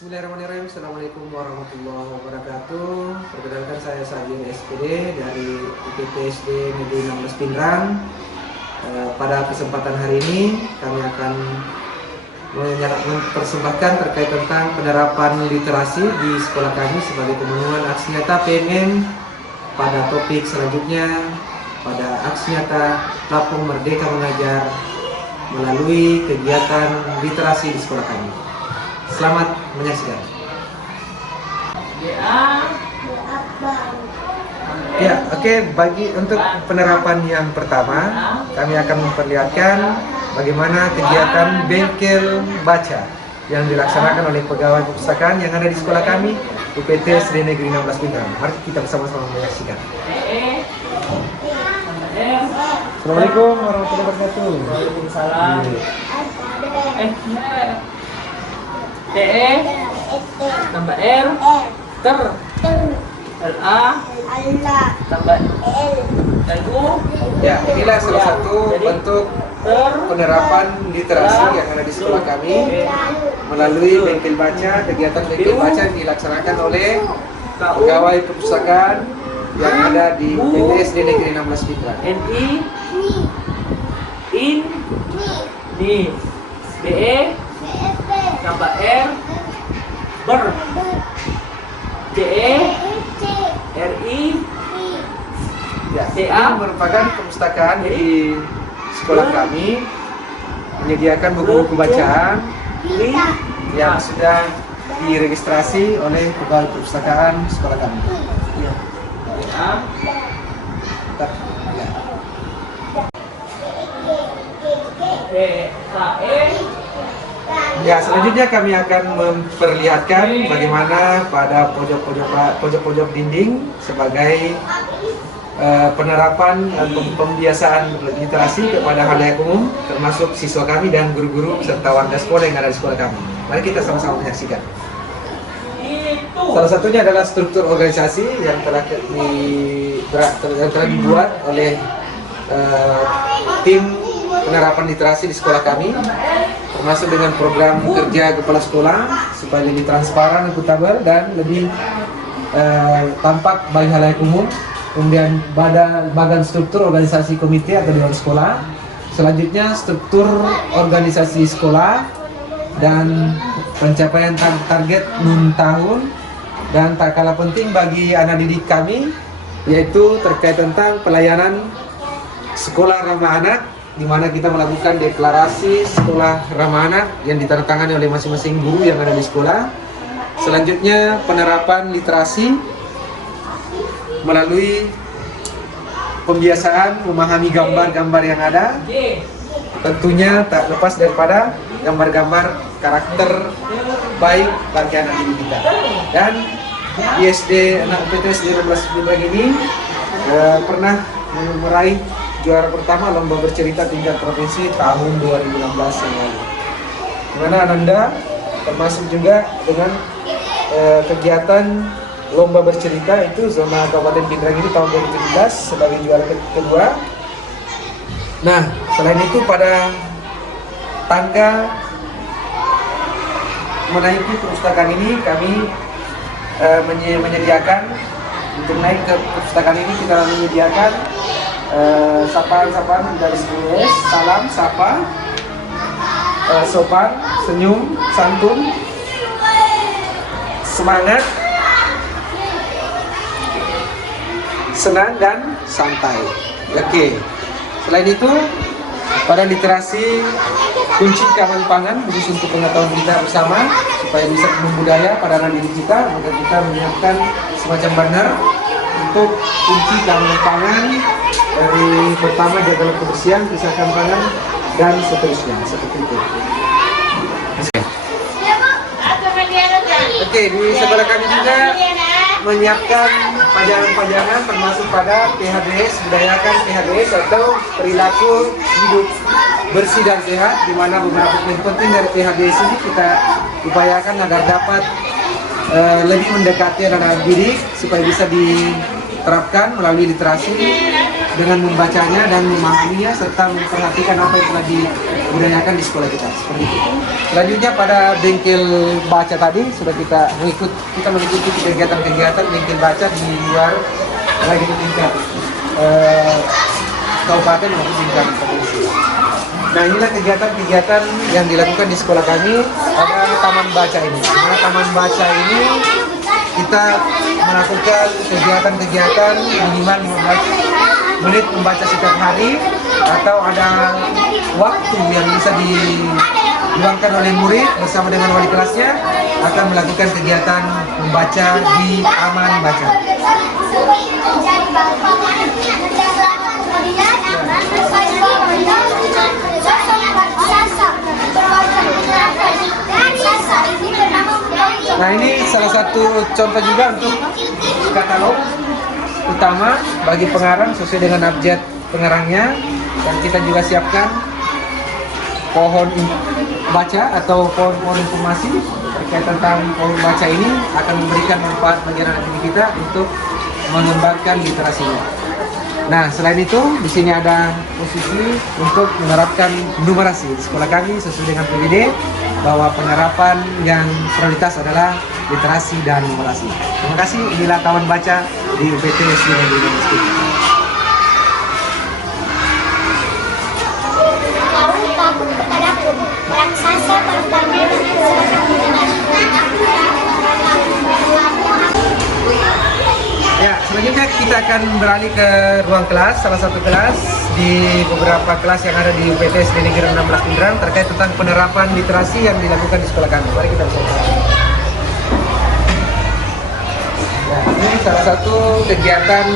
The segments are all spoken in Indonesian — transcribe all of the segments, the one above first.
Bismillahirrahmanirrahim. Assalamualaikum warahmatullahi wabarakatuh. Perkenalkan, saya Sajin SPD dari IPT SD Negeri 16 Pindrang. Pada kesempatan hari ini kami akan mempersembahkan terkait tentang penerapan literasi di sekolah kami sebagai pemenuhan aksi nyata PMM pada topik selanjutnya, pada aksi nyata Pelampung Merdeka Mengajar melalui kegiatan literasi di sekolah kami. Selamat menyaksikan. Ya, oke. Bagi untuk penerapan yang pertama, kami akan memperlihatkan bagaimana kegiatan bengkel baca yang dilaksanakan oleh pegawai perpustakaan yang ada di sekolah kami, UPT SD Negeri 16 Pindrang. Mari kita bersama-sama menyaksikan. Assalamualaikum warahmatullahi wabarakatuh. Waalaikumsalam. TE tambah R ter LA tambah U. Ya, inilah salah satu bentuk penerapan literasi yang ada di sekolah kami melalui bengkel baca. Kegiatan bengkel baca yang dilaksanakan oleh pegawai perpustakaan yang ada di UPT SD Negeri 16 Pindrang. NI in ni BE tambah R ber CE RI Ya, CA ini merupakan perpustakaan di sekolah kami menyediakan buku-buku bacaan yang sudah diregistrasi oleh pegawai perpustakaan sekolah kami. A Ya, selanjutnya kami akan memperlihatkan bagaimana pada pojok-pojok dinding sebagai penerapan dan pembiasaan literasi kepada halayak umum, termasuk siswa kami dan guru-guru serta warga sekolah yang ada di sekolah kami. Mari kita sama-sama menyaksikan. Salah satunya adalah struktur organisasi yang telah dibuat oleh tim penerapan literasi di sekolah kami, termasuk dengan program kerja kepala sekolah supaya lebih transparan, akuntabel, dan lebih tampak bagi halayak umum. Kemudian badan struktur organisasi komite atau dewan sekolah. Selanjutnya struktur organisasi sekolah dan pencapaian target nun tahun. Dan tak kalah penting bagi anak didik kami, yaitu terkait tentang pelayanan sekolah ramah anak, di mana kita melakukan deklarasi sekolah ramah anak yang ditandatangani oleh masing-masing guru yang ada di sekolah. Selanjutnya penerapan literasi melalui pembiasaan memahami gambar-gambar yang ada, tentunya tak lepas daripada gambar-gambar karakter baik bagi anak didik kita. Dan di UPT SD 16 Pindrang ini pernah meraih juara pertama lomba bercerita tingkat provinsi tahun 2016 yang lalu, di mana Ananda termasuk juga dengan kegiatan lomba bercerita itu zona Kabupaten Pindrang ini tahun 2017 sebagai juara kedua. Nah, selain itu pada tangga menaiki perpustakaan ini kami menyediakan untuk naik ke perpustakaan ini kita menyediakan sapaan-sapaan dari SMS, salam, sapa, sopan, senyum, santun, semangat, senang, dan santai. Oke. Selain itu, pada literasi kunci keamanan pangan khusus untuk pengetahuan kita bersama supaya bisa membudaya pada anak didik kita, maka kita menyiapkan semacam banner untuk kunci keamanan pangan, dari pertama jaga kebersihan, pisahkan pangan, dan seterusnya seperti itu. Oke, di sebelah kami juga menyiapkan pajangan-pajangan termasuk pada PHBS, budayakan PHBS atau perilaku hidup bersih dan sehat, di mana beberapa poin penting dari PHBS ini kita upayakan agar dapat lebih mendekati anak didik supaya bisa diterapkan melalui literasi dengan membacanya dan memahaminya serta memperhatikan apa yang telah dibudayakan di sekolah kita. Seperti itu. Selanjutnya pada bengkel baca tadi sudah kita mengikuti kegiatan-kegiatan bengkel baca di luar baik itu tingkat kabupaten maupun tingkat provinsi. Nah, inilah kegiatan-kegiatan yang dilakukan di sekolah kami. Ada taman baca ini. Nah, taman baca ini kita melakukan kegiatan-kegiatan minimal 15 menit membaca setiap hari, atau ada waktu yang bisa diluangkan oleh murid bersama dengan wali kelasnya akan melakukan kegiatan membaca di taman baca. Nah, ini salah satu contoh juga untuk katalog utama bagi pengarang sesuai dengan abjad pengarangnya, dan kita juga siapkan pohon baca atau pohon informasi terkait tentang pohon baca ini akan memberikan manfaat bagi anak didik kita untuk mengembangkan literasinya. Nah, selain itu di sini ada posisi untuk menerapkan numerasi di sekolah kami sesuai dengan PBD bahwa penerapan yang prioritas adalah literasi dan numerasi. Terima kasih. Inilah taman baca di UPT SD Negeri Universitas. Ya, selanjutnya kita akan beralih ke ruang kelas, salah satu kelas di beberapa kelas yang ada di UPT SD Negeri 16 Pindrang terkait tentang penerapan literasi yang dilakukan di sekolah kami. Mari kita lihat. Ya, ini salah satu kegiatan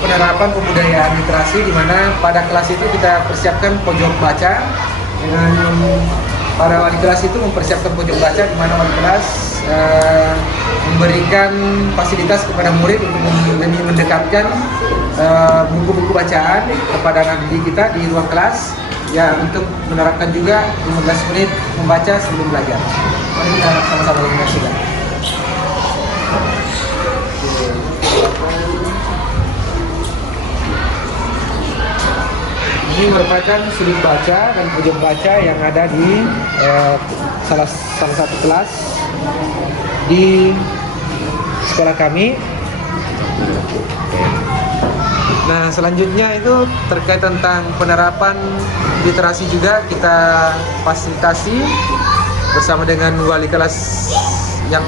penerapan pembudayaan literasi di mana pada kelas itu kita persiapkan pojok baca dengan para wali kelas itu mempersiapkan pojok baca di mana wali kelas memberikan fasilitas kepada murid untuk lebih mendekatkan buku-buku bacaan kepada anak didik kita di ruang kelas, ya, untuk menerapkan juga 15 menit membaca sebelum belajar. Mari kita sama-sama menyaksikan. Ini merupakan sudut baca dan pojok baca yang ada di salah satu kelas di sekolah kami. Nah, selanjutnya itu terkait tentang penerapan literasi juga kita fasilitasi bersama dengan wali kelas yang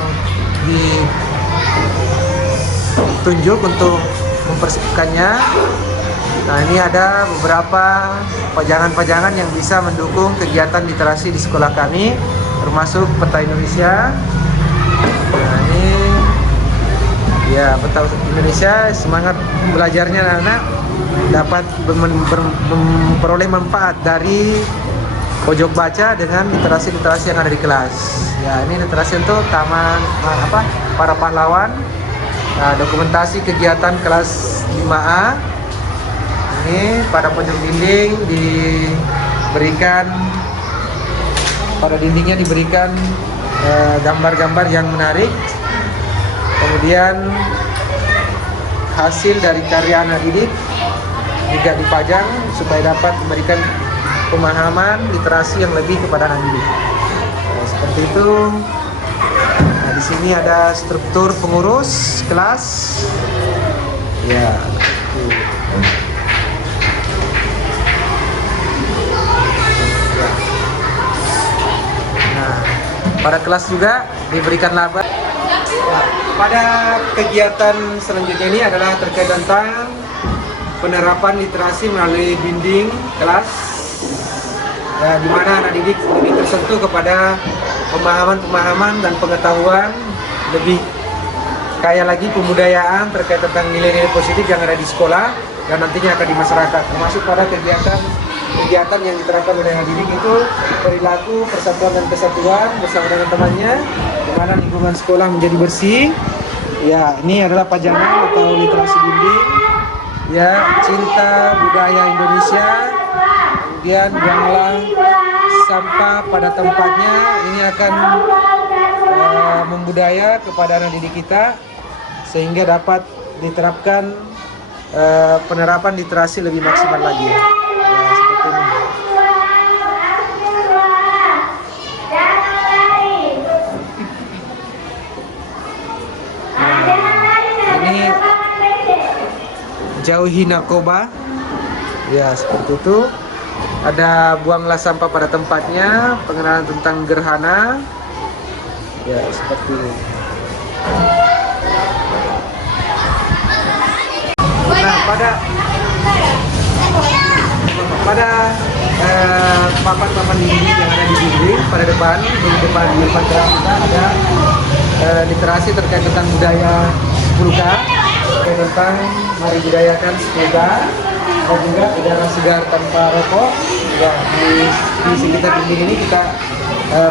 ditunjuk untuk mempersiapkannya. Nah, ini ada beberapa pajangan-pajangan yang bisa mendukung kegiatan literasi di sekolah kami, termasuk peta Indonesia. Nah, ini ya, peta Indonesia, semangat belajarnya anak-anak dapat memperoleh manfaat dari pojok baca dengan literasi-literasi yang ada di kelas. Ya, ini literasi untuk taman para pahlawan. Nah, dokumentasi kegiatan kelas 5A. Ini pada pojok dinding pada dindingnya diberikan gambar-gambar yang menarik. Kemudian hasil dari karya anak didik juga dipajang supaya dapat memberikan pemahaman literasi yang lebih kepada anak didik. Nah, seperti itu. Nah, di sini ada struktur pengurus kelas. Ya. Pada kelas juga diberikan laba. Pada kegiatan selanjutnya ini adalah terkait tentang penerapan literasi melalui dinding kelas, di mana anak didik lebih tersentuh kepada pemahaman-pemahaman dan pengetahuan lebih kaya lagi pembudayaan terkait tentang nilai-nilai positif yang ada di sekolah dan nantinya akan di masyarakat, termasuk pada kegiatan yang diterapkan oleh anak didik itu perilaku persatuan dan kesatuan bersama dengan temannya, di mana lingkungan sekolah menjadi bersih. Ya, ini adalah pajangan atau literasi dinding. Ya, cinta budaya Indonesia. Kemudian buanglah sampah pada tempatnya. Ini akan membudaya kepada anak didik kita sehingga dapat diterapkan penerapan literasi lebih maksimal lagi. Ya, seperti ini. Ini jauhi narkoba. Ya, seperti itu. Ada buanglah sampah pada tempatnya, pengenalan tentang gerhana. Ya, seperti ini. Nah, pada papan-papan dinding yang ada di dinding pada depan, di depan kelas kita ada literasi terkait tentang budaya 10K, tentang mari budayakan 10K, dan juga udara segar tanpa rokok. Ya, di sekitar dinding ini kita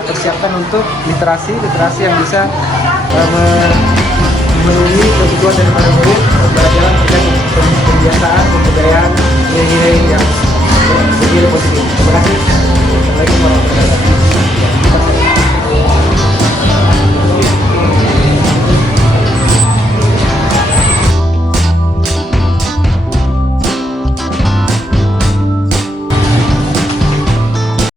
persiapkan untuk literasi yang bisa memenuhi kebutuhan daripada murid pembelajaran terkait kebiasaan, kebudayaan, nilai-nilai yang positif. Terima kasih.